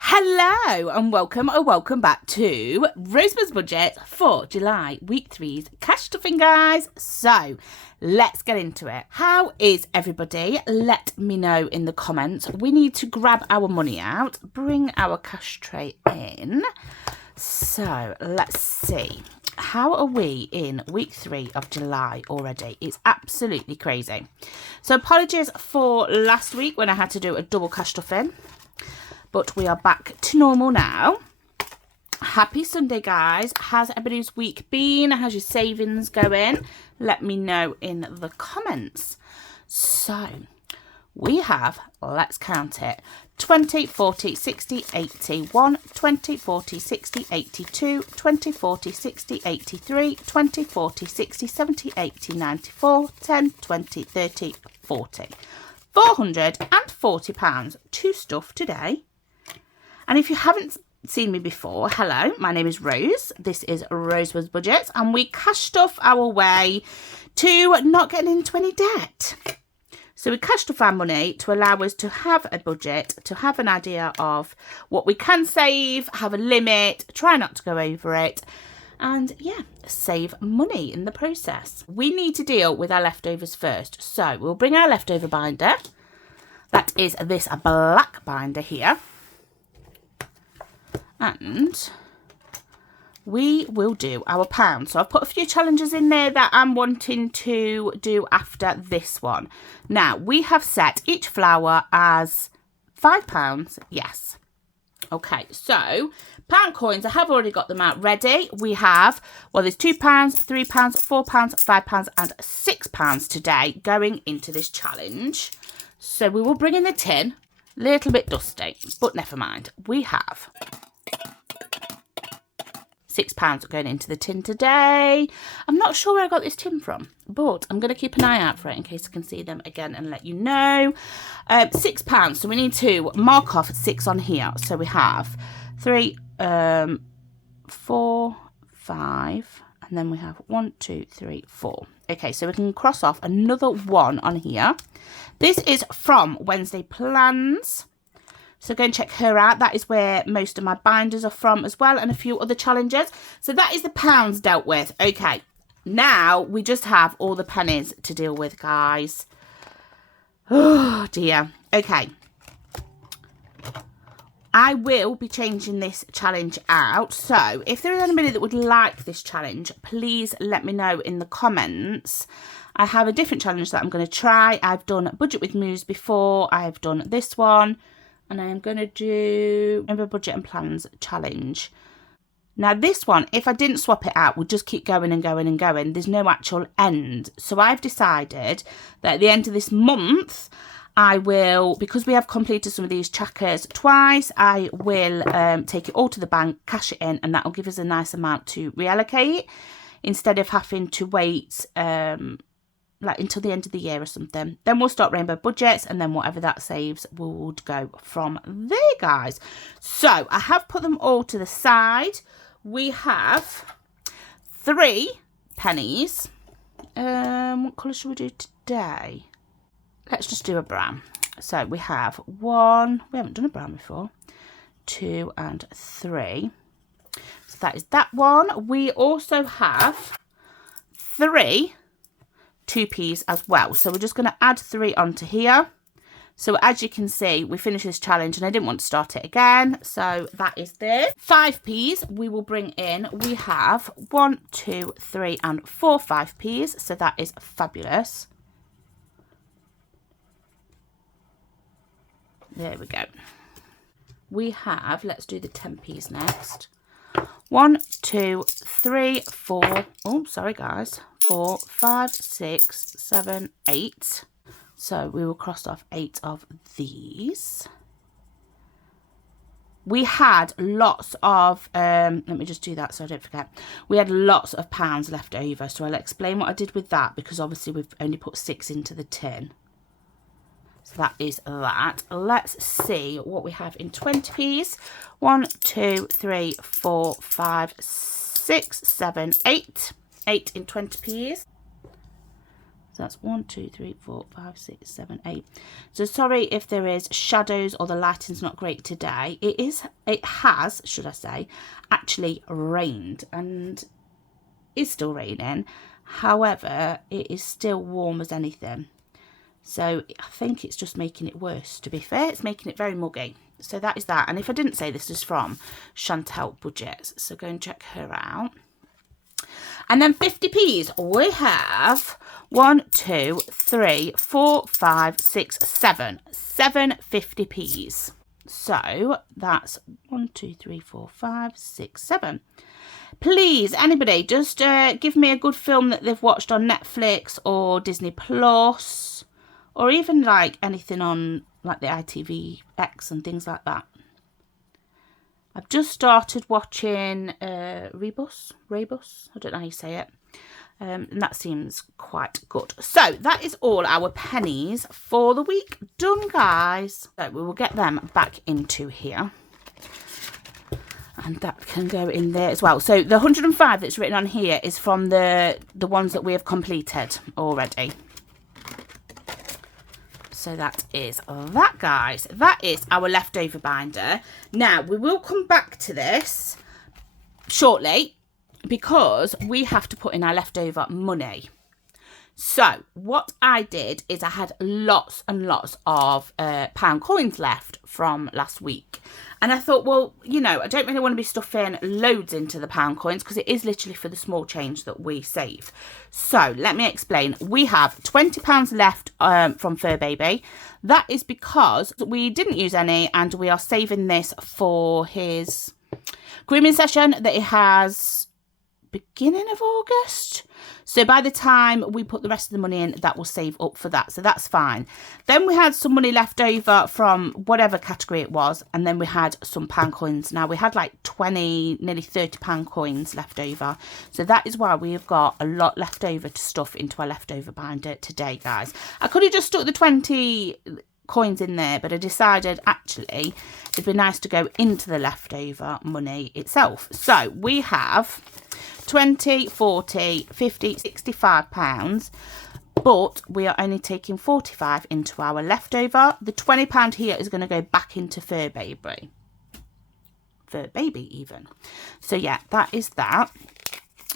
Hello and welcome back to Rosebud's Budget for July week 3's cash stuffing, guys. So let's get into it. How is everybody? Let me know in the comments. We need to grab our money out, bring our cash tray in. So let's see. How are we in week 3 of July already? It's absolutely crazy. So apologies for last week when I had to do a double cash stuffing. But we are back to normal now. Happy Sunday, guys. How's everybody's week been? How's your savings going? Let me know in the comments. So, we have, let's count it, 20, 40, 60, 81, 20, 40, 60, 82, 20, 40, 60, 83, 20, 40, 60, 70, 80, 94, 10, 20, 30, 40. £440 to stuff today. And if you haven't seen me before, hello, my name is Rose. This is Rosebud's Budget, and we cash stuff our way to not getting into any debt. So we cash stuff our money to allow us to have a budget, to have an idea of what we can save, have a limit, try not to go over it, and yeah, save money in the process. We need to deal with our leftovers first. So we'll bring our leftover binder. That is this black binder here. And we will do our pounds. So I've put a few challenges in there that I'm wanting to do after this one. Now, we have set each flower as £5. Yes. Okay, so pound coins, I have already got them out ready. We have, well, there's £2, £3, £4, £5 and £6 today going into this challenge. So we will bring in the tin. Little bit dusty, but never mind. We have £6 going into the tin today. I'm not sure where I got this tin from, but I'm going to keep an eye out for it in case I can see them again and let you know. £6, so we need to mark off 6 on here. So we have 3, 4, 5, and then we have 1, 2, 3, 4. Okay, so we can cross off another 1 on here. This is from Wednesday Plans. So go and check her out. That is where most of my binders are from as well, and a few other challenges. So that is the pounds dealt with. Okay, now we just have all the pennies to deal with, guys. Oh dear. Okay. I will be changing this challenge out. So if there is anybody that would like this challenge, please let me know in the comments. I have a different challenge that I'm going to try. I've done Budget with Moves before. I've done this one. And I'm going to do a Budget and Plans challenge. Now this one, if I didn't swap it out, would just keep going and going and going. There's no actual end. So I've decided that at the end of this month, I will, because we have completed some of these trackers twice, I will take it all to the bank, cash it in, and that will give us a nice amount to reallocate instead of having to wait like until the end of the year or something. Then we'll start Rainbow Budgets, and then whatever that saves would go from there, guys. So I have put them all to the side. We have 3 pennies. What colour should we do today? Let's just do a brown. So we have 1, we haven't done a brown before, 2 and 3. So that is that one. We also have 3 2p's as well. So we're just going to add 3 onto here. So as you can see, we finished this challenge and I didn't want to start it again. So that is there. 5p's we will bring in. We have 1, 2, 3 and 4 5p's. So that is fabulous. There we go. We have, let's do the 10p's next. 1, 2, 3, 4. Oh, sorry guys. 4, 5, 6, 7, 8. So we will cross off 8 of these. We had lots of, let me just do that so I don't forget. We had lots of pounds left over. So I'll explain what I did with that because obviously we've only put 6 into the tin. So that is that. Let's see what we have in 20p's. 1, 2, 3, 4, 5, 6, 7, 8. 8 in 20p's. So that's 1, 2, 3, 4, 5, 6, 7, 8. So sorry if there is shadows or the lighting's not great today. It has, should I say, actually rained and is still raining. However, it is still warm as anything. So I think it's just making it worse, to be fair. It's making it very muggy. So that is that. And if I didn't say, this is from Chantel Budgets. So go and check her out. And then 50p's, we have 1, 2, 3, 4, 5, 6, 7. 7 50p's. So that's 1, 2, 3, 4, 5, 6, 7. Please, anybody, just give me a good film that they've watched on Netflix or Disney Plus, or even like anything on like the ITVX and things like that. I've just started watching Rebus, I don't know how you say it, and that seems quite good. So that is all our pennies for the week done, guys. So we will get them back into here. And that can go in there as well. So the 105 that's written on here is from the ones that we have completed already. So that is that, guys. That is our leftover binder. Now, we will come back to this shortly because we have to put in our leftover money. So what I did is I had lots and lots of pound coins left from last week. And I thought, well, you know, I don't really want to be stuffing loads into the pound coins because it is literally for the small change that we save. So let me explain. We have £20 left from Fur Baby. That is because we didn't use any and we are saving this for his grooming session that he has beginning of August. So by the time we put the rest of the money in, that will save up for that. So that's fine. Then we had some money left over from whatever category it was. And then we had some pound coins. Now we had like 20, nearly 30 pound coins left over. So that is why we have got a lot left over to stuff into our leftover binder today, guys. I could have just stuck the 20 coins in there, but I decided actually it'd be nice to go into the leftover money itself. So we have 20, 40, 50, 65 pounds, but we are only taking 45 into our leftover. The £20 here is going to go back into Fur Baby even. So yeah, that is that.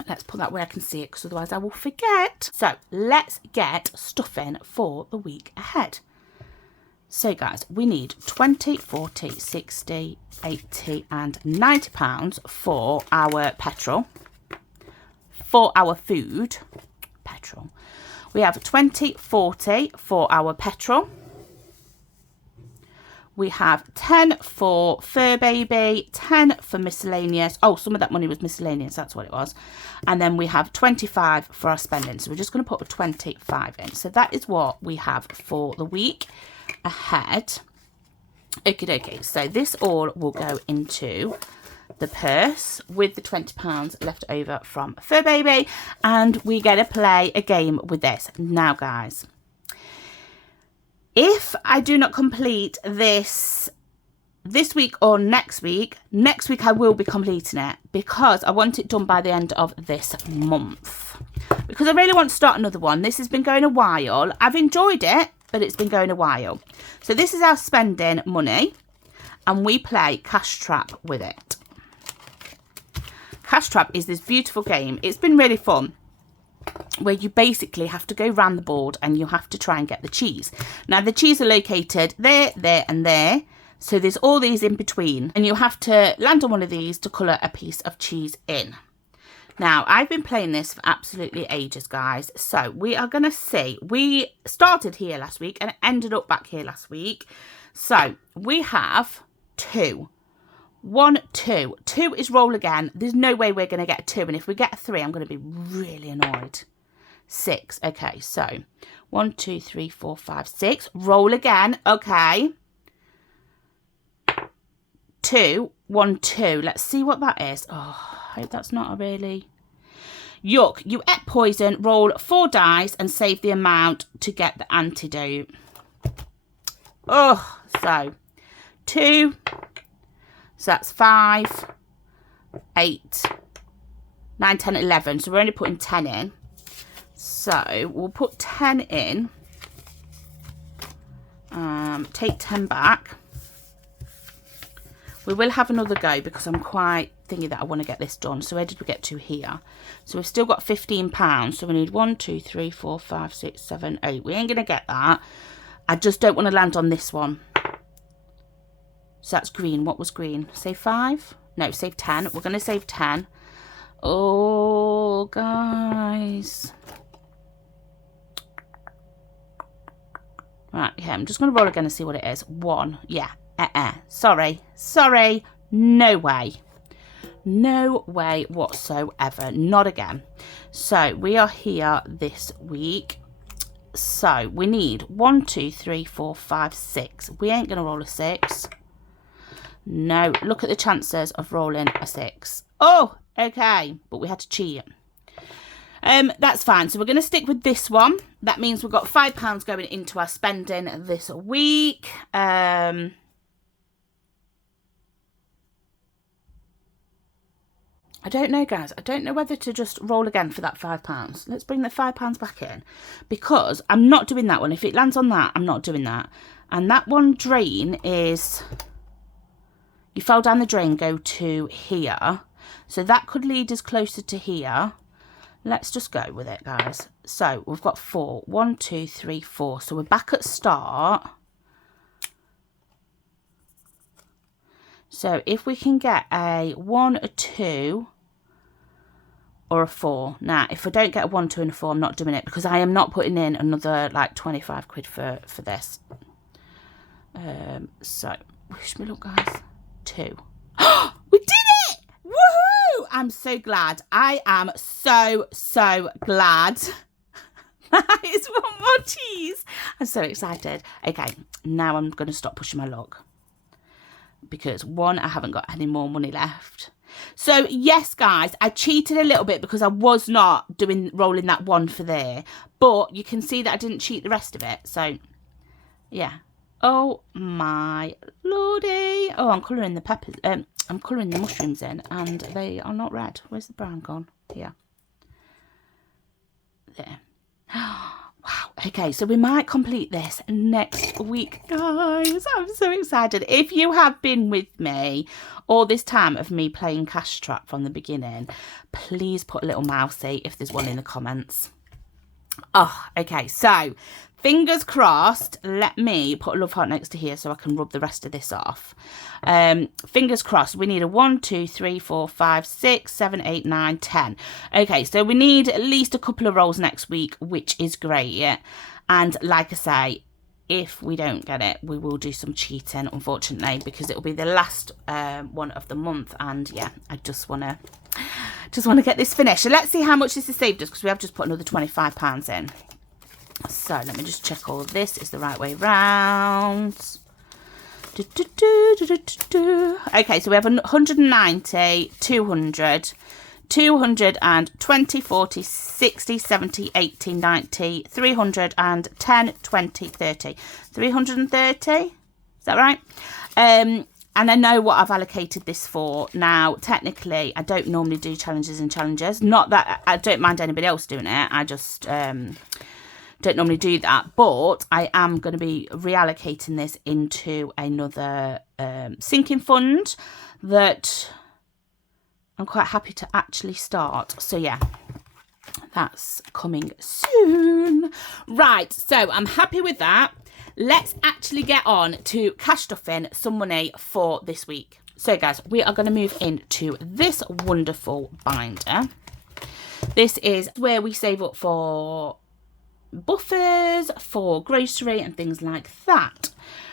Let's put that where I can see it because otherwise I will forget. So let's get stuffing for the week ahead. So guys, we need 20, 40, 60, 80 and 90 pounds for our petrol. For our food, petrol, we have 20, 40 for our petrol. We have 10 for Fur Baby, 10 for miscellaneous. Oh, some of that money was miscellaneous, that's what it was. And then we have 25 for our spending. So we're just going to put a 25 in. So that is what we have for the week ahead. Okay, so this all will go into the purse with the £20 left over from Fur Baby, and we get to play a game with this. Now guys, if I do not complete this week or next week I will be completing it because I want it done by the end of this month, because I really want to start another one. This has been going a while. I've enjoyed it, but it's been going a while. So this is our spending money and we play Cash Trap with it. Cash Trap is this beautiful game. It's been really fun, where you basically have to go around the board and you have to try and get the cheese. Now the cheese are located there, there and there. So there's all these in between and you have to land on one of these to colour a piece of cheese in. Now I've been playing this for absolutely ages, guys. So we are going to see. We started here last week and ended up back here last week. So we have 2. 1, 2. 2 is roll again. There's no way we're going to get a 2. And if we get a 3, I'm going to be really annoyed. 6. Okay, so 1, 2, 3, 4, 5, 6. Roll again. Okay. 2, 1, 2. Let's see what that is. Oh, I hope that's not a really... Yuck. You ate poison. Roll 4 dice and save the amount to get the antidote. Oh, so 2... So that's 5, 8, 9, 10, 11. So we're only putting 10 in. So we'll put 10 in. Take 10 back. We will have another go because I'm quite thinking that I want to get this done. So where did we get to here? So we've still got £15. So we need 1, 2, 3, 4, 5, 6, 7, 8. We ain't going to get that. I just don't want to land on this one. So that's green. What was green? Save 5? No, save 10. We're going to save 10. Oh, guys. Right, yeah, I'm just going to roll again and see what it is. 1. Yeah. Sorry. No way. No way whatsoever. Not again. So we are here this week. So we need 1, 2, 3, 4, 5, 6. We ain't going to roll a 6. No. Look at the chances of rolling a 6. Oh, okay. But we had to cheat. That's fine. So we're going to stick with this one. That means we've got £5 going into our spending this week. I don't know, guys. I don't know whether to just roll again for that £5. Let's bring the £5 back in because I'm not doing that one. If it lands on that, I'm not doing that. And that one drain is, you fell down the drain, go to here. So that could lead us closer to here. Let's just go with it, guys. So we've got 4. 1, 2, 3, 4. So we're back at start. So if we can get a 1, a 2, or a 4. Now, if I don't get a 1, 2, and a 4, I'm not doing it because I am not putting in another like 25 quid for this. So wish me luck, guys. 2. We did it! Woohoo! I'm so glad. I am so glad. That is one more cheese. I'm so excited. Okay, now I'm going to stop pushing my luck. Because 1, I haven't got any more money left. So yes, guys, I cheated a little bit because I was not rolling that 1 for there. But you can see that I didn't cheat the rest of it. So yeah. Oh my lordy. Oh, I'm colouring the peppers. I'm colouring the mushrooms in and they are not red. Where's the brown gone? Here. There. Wow. Okay, so we might complete this next week, guys. I'm so excited. If you have been with me all this time of me playing Cash Trap from the beginning, please put a little mousey if there's one in the comments. Oh, okay. So, fingers crossed. Let me put a love heart next to here so I can rub the rest of this off. Fingers crossed. We need a 1, 2, 3, 4, 5, 6, 7, 8, 9, 10. Okay, so we need at least a couple of rolls next week, which is great. And like I say, if we don't get it, we will do some cheating, unfortunately, because it will be the last one of the month. And yeah, I just want to get this finished. So let's see how much this has saved us because we have just put another £25 in. So let me just check all this is the right way round. Okay, so we have 190, 200, 220, 40, 60, 70, 80, 90, 310, 20, 30. 330? Is that right? And I know what I've allocated this for. Now, technically, I don't normally do challenges and challenges. Not that I don't mind anybody else doing it. I just don't normally do that. But I am going to be reallocating this into another sinking fund that I'm quite happy to actually start. So, yeah. That's coming soon. Right, so I'm happy with that. Let's actually get on to cash stuffing some money for this week. So guys, we are going to move into this wonderful binder. This is where we save up for buffers, for grocery and things like that.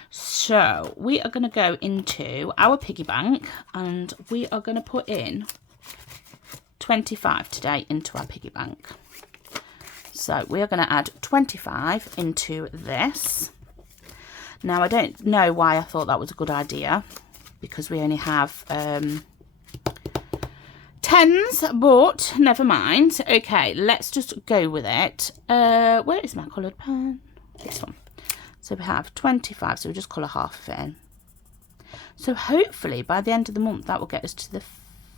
So we are going to go into our piggy bank and we are going to put in 25 today into our piggy bank. So we are going to add 25 into this. Now, I don't know why I thought that was a good idea because we only have tens, but never mind. Okay, let's just go with it. Where is my coloured pen? This one. So we have 25, so we just colour half of it in. So hopefully by the end of the month that will get us to the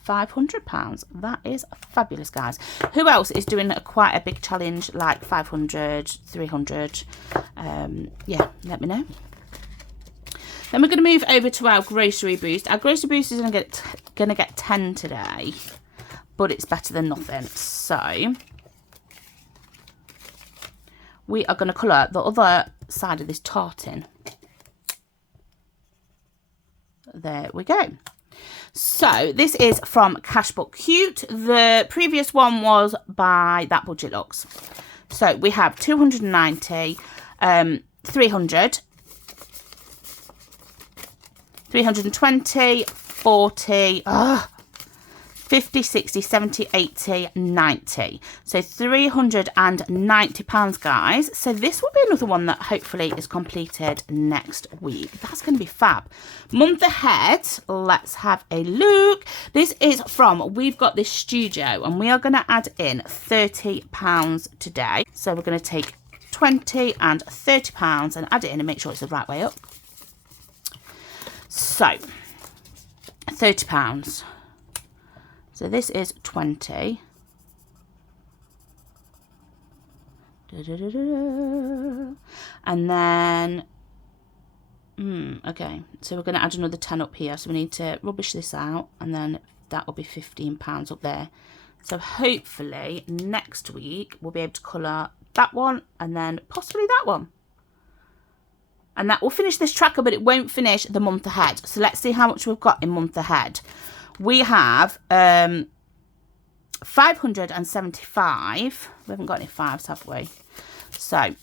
£500. That is fabulous, guys. Who else is doing quite a big challenge like 500, 300? Yeah, let me know. Then we're going to move over to our grocery boost. Our grocery boost is going to get 10 today, but it's better than nothing. So we are going to colour the other side of this tartan. There we go. So this is from Cashbook Cute. The previous one was by That Budget Looks. So we have 290, 300, 320, 40, 50, 60, 70, 80, 90. So £390, guys. So this will be another one that hopefully is completed next week. That's going to be fab. Month ahead, let's have a look. This is from We've Got This Studio, and we are going to add in £30 today. So we're going to take 20 and £30 and add it in and make sure it's the right way up. So £30. So this is 20. And then, okay, so we're going to add another 10 up here. So we need to rubbish this out, and then that will be £15 up there. So hopefully next week we'll be able to colour that one and then possibly that one. And that will finish this tracker, but it won't finish the month ahead. So let's see how much we've got in month ahead. We have 575. We haven't got any fives, have we? So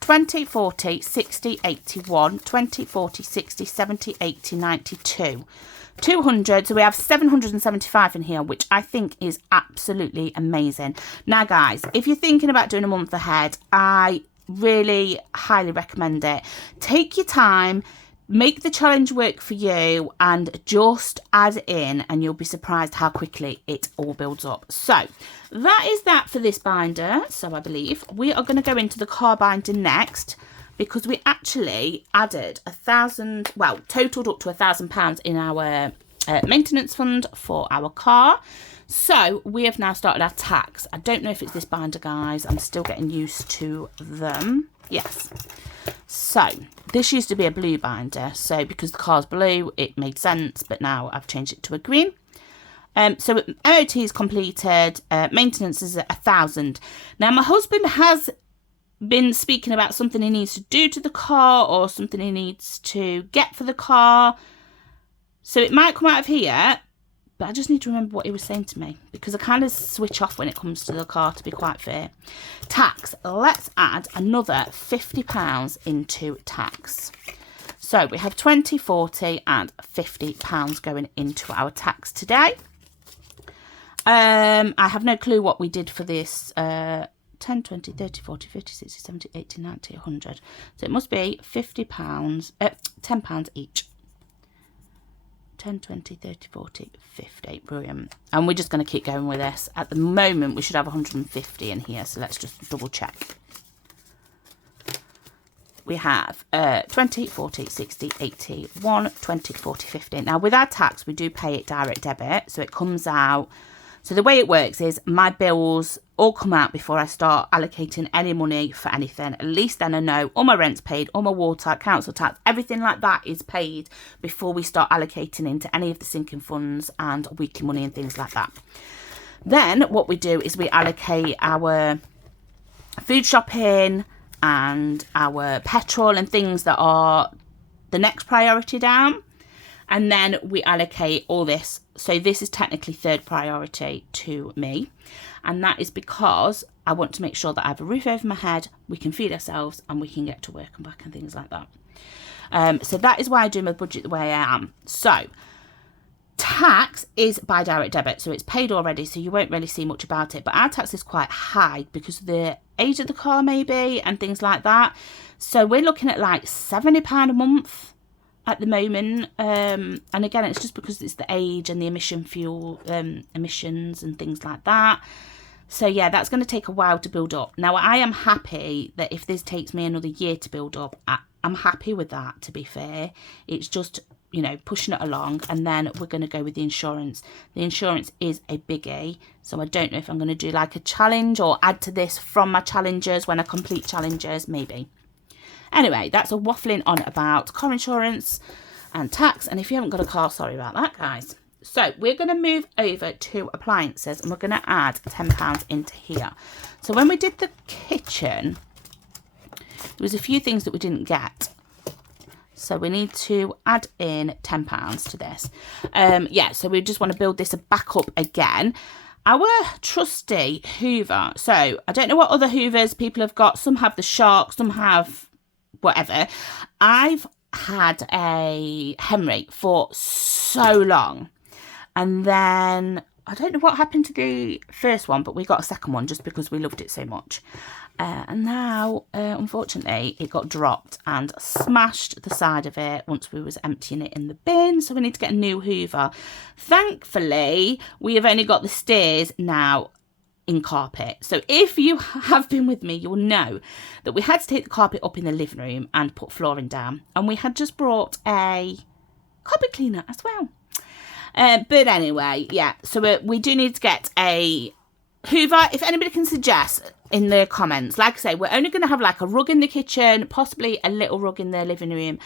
20, 40, 60, 81, 20, 40, 60, 70, 80, 92. 200. So we have 775 in here, which I think is absolutely amazing. Now, guys, if you're thinking about doing a month ahead, I really highly recommend it. Take your time. Make the challenge work for you and just add in, and you'll be surprised how quickly it all builds up. So that is that for this binder. So I believe we are going to go into the car binder next, because we actually added £1,000, well, totaled up to £1,000 in our maintenance fund for our car. So we have now started our tax. I don't know if it's this binder, guys. I'm still getting used to them. Yes. So this used to be a blue binder, so because the car's blue it made sense, but now I've changed it to a green. So MOT is completed, maintenance is at 1,000. Now my husband has been speaking about something he needs to do to the car, or something he needs to get for the car, so it might come out of here, but I just need to remember what he was saying to me, because I kind of switch off when it comes to the car, to be quite fair. Tax, let's add another £50 into tax. So we have 20, 40 and £50 going into our tax today. I have no clue what we did for this 10, 20, 30, 40, 50, 60, 70, 80, 90, 100. So it must be £50, £10 each. 10, 20, 30, 40, 50. Brilliant. And we're just going to keep going with this. At the moment, we should have 150 in here. So let's just double check. We have 20, 40, 60, 80, 1, 20, 40, 50. Now, with our tax, we do pay it direct debit. So it comes out. So the way it works is my bills all come out before I start allocating any money for anything. At least then I know all my rent's paid, all my water, council tax, everything like that is paid before we start allocating into any of the sinking funds and weekly money and things like that. Then what we do is we allocate our food shopping and our petrol and things that are the next priority down. And then we allocate all this. So this is technically third priority to me. And that is because I want to make sure that I have a roof over my head, we can feed ourselves, and we can get to work and back and things like that. So that is why I do my budget the way I am. So tax is by direct debit. So it's paid already, so you won't really see much about it. But our tax is quite high because of the age of the car maybe and things like that. So we're looking at like £70 a month at the moment, and again it's just because it's the age and the emissions and things like that. So yeah, that's going to take a while to build up. Now I am happy that if this takes me another year to build up, I'm happy with that, to be fair. It's just you know, pushing it along. And then we're going to go with the insurance. The insurance is a biggie. So I don't know if I'm going to do like a challenge or add to this from my challenges when I complete challenges, maybe. Anyway, that's a waffling on about car insurance and tax. And if you haven't got a car, sorry about that, guys. So we're going to move over to appliances and we're going to add £10 into here. So when we did the kitchen, there was a few things that we didn't get. So we need to add in £10 to this. Yeah, so we just want to build this back up again. Our trusty Hoover. So I don't know what other Hoovers people have got. Some have the Shark, some have whatever. I've had a Henry for so long. And then I don't know what happened to the first one, but we got a second one just because we loved it so much. And now, unfortunately, it got dropped and smashed the side of it once we was emptying it in the bin. So we need to get a new Hoover. Thankfully, we have only got the stairs now in carpet. So if you have been with me, you'll know that we had to take the carpet up in the living room and put flooring down. And we had just brought a carpet cleaner as well. But anyway, yeah, so we do need to get a Hoover. If anybody can suggest in the comments, like I say, we're only going to have like a rug in the kitchen, possibly a little rug in the living room,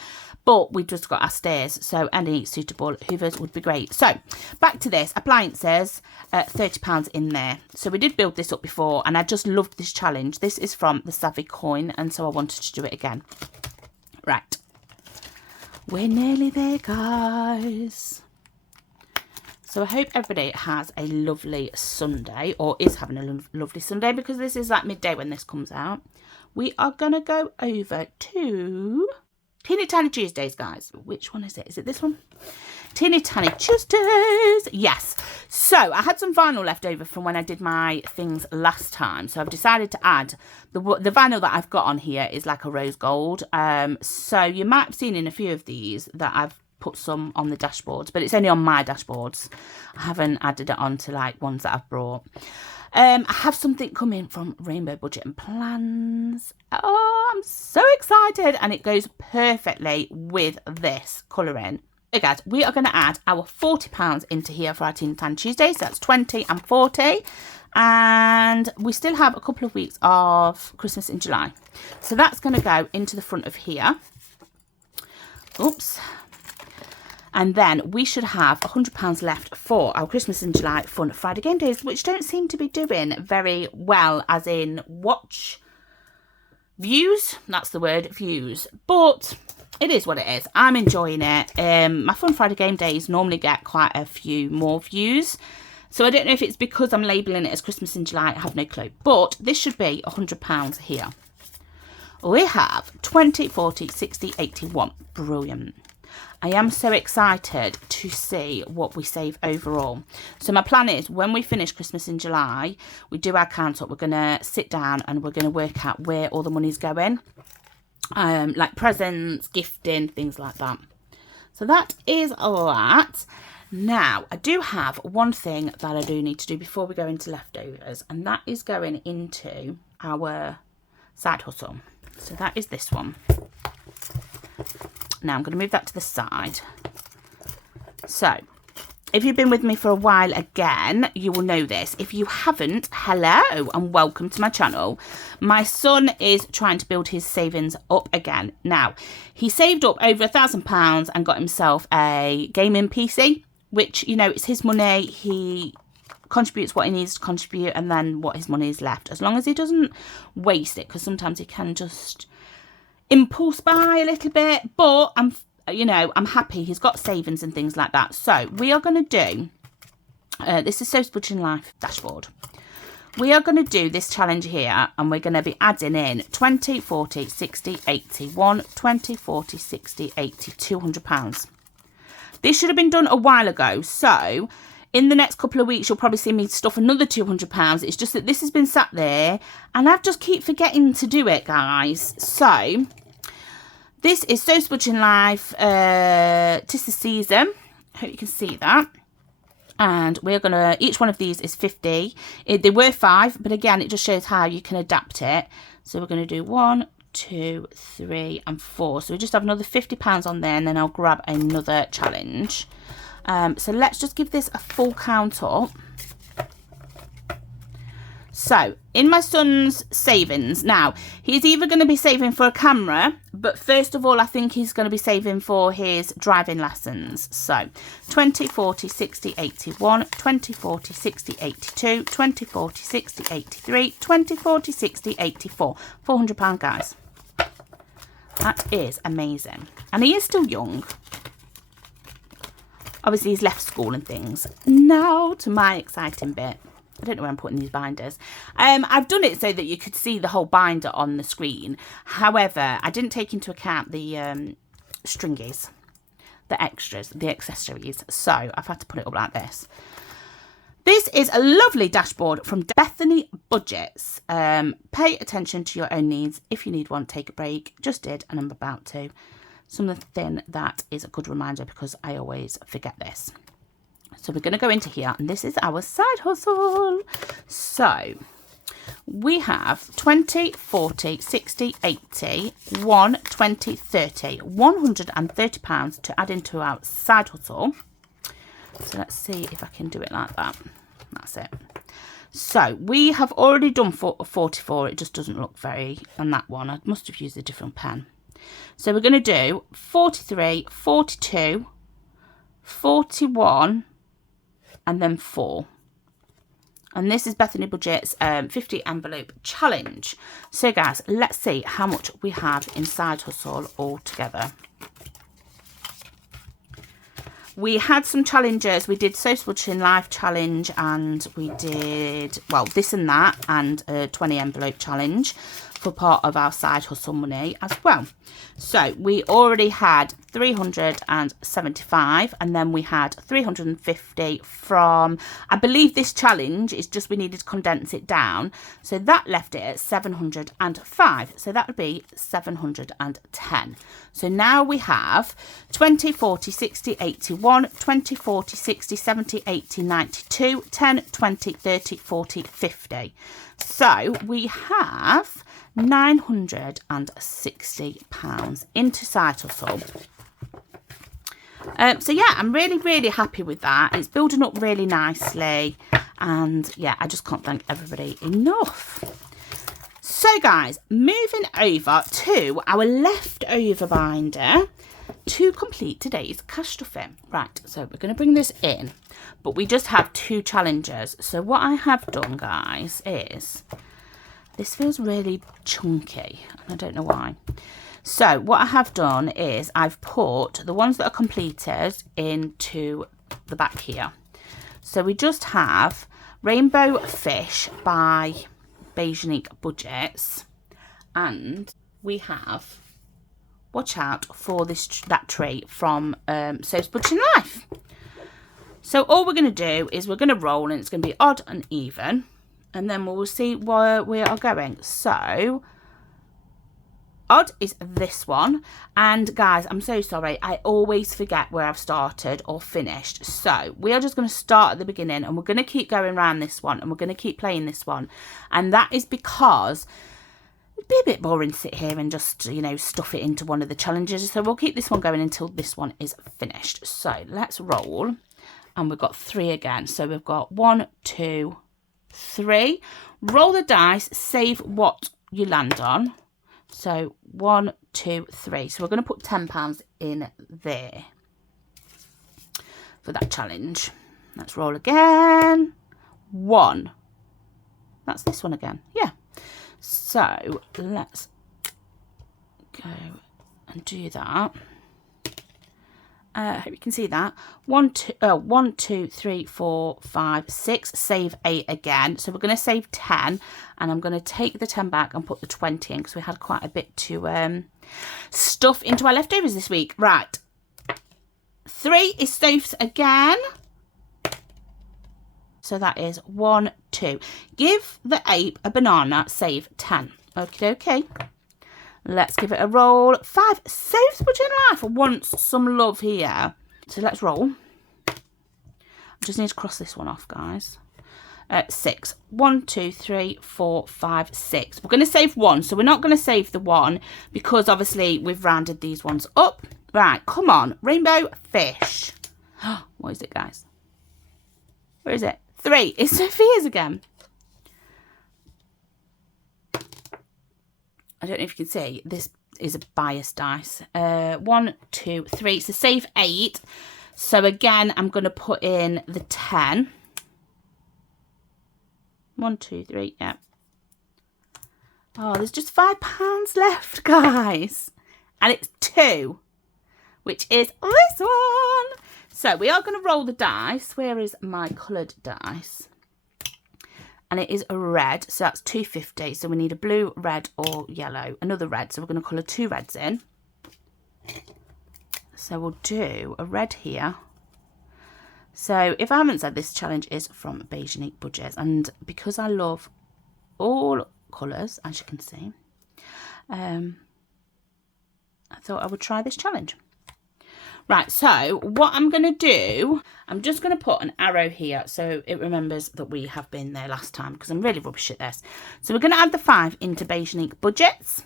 but we've just got our stairs, so any suitable Hoovers would be great. So back to this, appliances, £30 in there. So we did build this up before and I just loved this challenge. This is from the Savvy Coin and so I wanted to do it again. Right, we're nearly there, guys. So I hope everybody has a lovely Sunday, or is having a lovely Sunday, because this is like midday when this comes out. We are going to go over to Teeny Tiny Tuesdays, guys. Which one is it? Is it this one? Teeny Tiny Tuesdays. Yes. So I had some vinyl left over from when I did my things last time. So I've decided to add the vinyl that I've got on here is like a rose gold. So you might have seen in a few of these that I've put some on the dashboards, but it's only on my dashboards. I haven't added it on to like ones that I've brought. I have something coming from Rainbow Budget and Plans. Oh, I'm so excited, and it goes perfectly with this colouring. Okay, guys, we are going to add our £40 into here for our Teeny Tiny Tuesdays. So that's 20 and 40, and we still have a couple of weeks of Christmas in July. So that's going to go into the front of here. Oops. And then we should have £100 left for our Christmas in July Fun Friday Game Days, which don't seem to be doing very well, as in watch views. That's the word, views. But it is what it is. I'm enjoying it. My Fun Friday Game Days normally get quite a few more views. So I don't know if it's because I'm labelling it as Christmas in July. I have no clue. But this should be £100 here. We have 20, 40, 60, 81. Brilliant. I am so excited to see what we save overall. So my plan is, when we finish Christmas in July, we do our count up. We're going to sit down and we're going to work out where all the money's going. Like presents, gifting, things like that. So that is a lot. Now, I do have one thing that I do need to do before we go into leftovers, and that is going into our side hustle. So that is this one. Now I'm going to move that to the side. So if you've been with me for a while again, you will know this. If you haven't, hello and welcome to my channel. My son is trying to build his savings up again. Now, he saved up over £1,000 and got himself a gaming PC, which, you know, it's his money. He contributes what he needs to contribute, and then what his money is left, as long as he doesn't waste it, because sometimes he can just impulse buy a little bit. But I'm happy he's got savings and things like that. So we are going to do this is So Spudging Life dashboard. We are going to do this challenge here, and we're going to be adding in 20, 40, 60, 80, 1, 20, 40, 60, 80, £200. This should have been done a while ago. So in the next couple of weeks, you'll probably see me stuff another £200. It's just that this has been sat there and I've just keep forgetting to do it, guys. So this is So Spudging Life, 'tis the season. Hope you can see that. And we're going to, each one of these is 50. They were 5, but again, it just shows how you can adapt it. So we're going to do 1, 2, 3 and 4. So we just have another £50 on there, and then I'll grab another challenge. So let's just give this a full count up. So in my son's savings now, he's either going to be saving for a camera, but first of all I think he's going to be saving for his driving lessons. So 20, 40, 60, 81, 20, 40, 60, 82, 20, 40, 60, 83, 20, 40, 60, 84. £400, guys. That is amazing. And he is still young. Obviously he's left school and things. Now to my exciting bit. I don't know where I'm putting these binders. I've done it so that you could see the whole binder on the screen. However, I didn't take into account the stringies, the extras, the accessories. So I've had to put it up like this. This is a lovely dashboard from Bethany Budgets. Pay attention to your own needs. If you need one, take a break. Just did, and I'm about to. Something that is a good reminder because I always forget this. So we're going to go into here, and this is our side hustle. So we have 20, 40, 60, 80, 1, 20, 30, £130 to add into our side hustle. So let's see if I can do it like that. That's it. So we have already done 44. It just doesn't look very on that one. I must have used a different pen. So we're going to do 43, 42, 41, and then 4. And this is Bethany Budget's 50 envelope challenge. So guys, let's see how much we have in side hustle all together. We had some challenges. We did So Spudding Life challenge, and we did, well, this and that, and a 20 envelope challenge for part of our side hustle money as well. So we already had 375, and then we had 350 from, I believe this challenge is just we needed to condense it down. So that left it at 705. So that would be 710. So now we have 20, 40, 60, 81, 20, 40, 60, 70, 80, 92, 10, 20, 30, 40, 50. So we have £960 into side hustle. So yeah, I'm really happy with that. It's building up really nicely, and yeah, I just can't thank everybody enough. So guys, moving over to our leftover binder to complete today's cash stuffing. Right, so we're going to bring this in, but we just have 2 challenges. So what I have done, guys, is this feels really chunky, and I don't know why. So what I have done is I've put the ones that are completed into the back here. So we just have Rainbow Fish by Bethany Budgets, and we have Watch Out for that tree from So Spudding Life. So all we're going to do is we're going to roll, and it's going to be odd and even, and then we'll see where we are going. So odd is this one, and guys, I'm so sorry, I always forget where I've started or finished. So we are just going to start at the beginning, and we're going to keep going around this one, and we're going to keep playing this one, and that is because it'd be a bit boring to sit here and just, you know, stuff it into one of the challenges. So we'll keep this one going until this one is finished. So let's roll, and we've got 3 again. So we've got 1, 2, 3. Roll the dice, save what you land on. So 1, 2, 3. So we're going to put £10 in there for that challenge. Let's roll again. 1. That's this one again. Yeah. So let's go and do that. I hope you can see that. 1, 2, 3, 4, 5, 6. Save 8 again. So we're going to save 10, and I'm going to take the 10 back and put the 20 in because we had quite a bit to stuff into our leftovers this week. Right. 3 is saves again. So that is 1, 2. Give the ape a banana. Save 10. Okay. Let's give it a roll. 5. So Spudding Life wants some love here. So let's roll. I just need to cross this one off, guys. 6. 1, 2, 3, 4, 5, 6. We're going to save 1, so we're not going to save the 1 because obviously we've rounded these ones up. Right, come on, rainbow fish. What is it, guys? Where is it? 3. It's Sophia's again. I don't know if you can see, this is a bias dice. 1, 2, 3. So save 8. So again, I'm going to put in the 10. 1, 2, 3, yeah. Oh, there's just £5 left, guys. And it's 2, which is this one. So we are going to roll the dice. Where is my coloured dice? And it is a red, so that's 250. So we need a blue, red, or yellow. Another red, so we're going to colour 2 reds in. So we'll do a red here. So if I haven't said, this challenge is from Beige Unique Budgets. And because I love all colours, as you can see, I thought I would try this challenge. Right, so what I'm going to do, I'm just going to put an arrow here so it remembers that we have been there last time, because I'm really rubbish at this. So we're going to add the 5 into Beige Unique Budgets.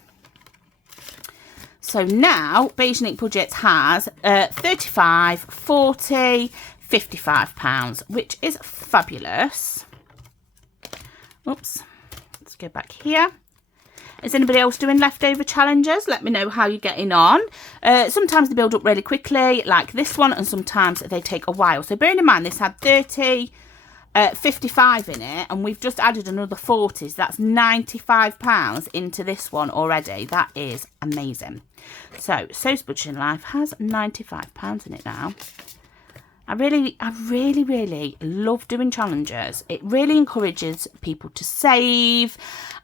So now Beige Unique Budgets has 35, 40, £55, which is fabulous. Oops, let's go back here. Is anybody else doing leftover challenges? Let me know how you're getting on. Sometimes they build up really quickly, like this one, and sometimes they take a while. So bearing in mind, this had 30, 55 in it, and we've just added another 40. So that's £95 into this one already. That is amazing. So So's Budgeting Life has £95 in it now. I really love doing challenges. It really encourages people to save.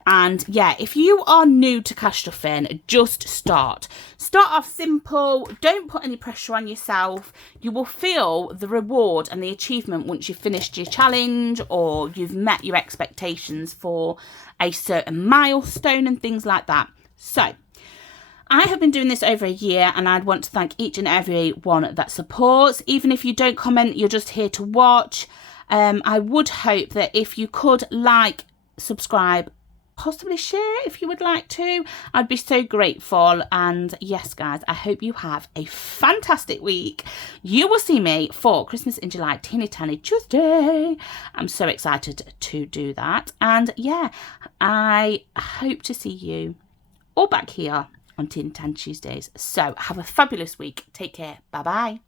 And yeah, if you are new to cash stuffing, just start. Start off simple. Don't put any pressure on yourself. You will feel the reward and the achievement once you've finished your challenge or you've met your expectations for a certain milestone and things like that. So I have been doing this over a year, and I'd want to thank each and every one that supports. Even if you don't comment, you're just here to watch. I would hope that if you could like, subscribe, possibly share if you would like to. I'd be so grateful. And yes, guys, I hope you have a fantastic week. You will see me for Christmas in July, Teeny Tiny Tuesday. I'm so excited to do that. And yeah, I hope to see you all back here on Tin Tan Tuesdays. So have a fabulous week. Take care. Bye bye.